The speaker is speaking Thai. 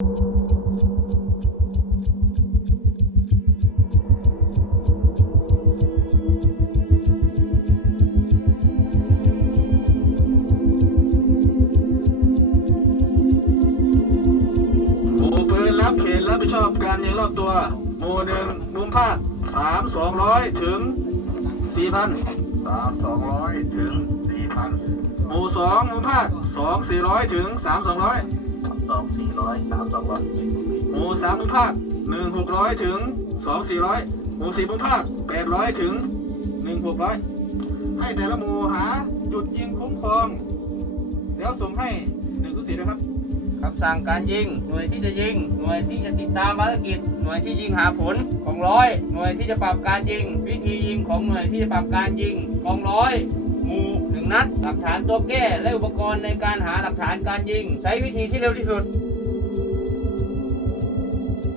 หมู่ปืนรับเขตรับผิดชอบการยิงรอบตัว หมู่หนึ่งมุมภาคสามสองร้อยถึงสี่พันสามสองร้อยถึงสี่พัน หมู่สองมุมภาคสองสี่ร้อยถึงสามสองร้อยสองสี่ร้อยสามสองร้อยหมู่สามมุมภาคหนึ่งหกร้อยถึงสองสี่ร้อยหมู่สี่มุมภาคแปดร้อยถึงหนึ่งหกร้อยให้แต่ละหมู่หาจุดยิงคุ้มครอง แล้วส่งให้หนึ่งทุกสี่นะครับคำสั่งการยิง หน่วยที่จะยิง หน่วยที่จะติดตามภารกิจ หน่วยที่ยิงหาผลกองร้อย หน่วยที่จะปรับการยิง วิธียิงของหน่วยที่จะปรับการยิงกองร้อยห มู่หนึ่งนัด หลักฐานตัวแก้ และอุปกรณ์ในการหาหลักฐานการยิง ใช้วิธีที่เร็วที่สุด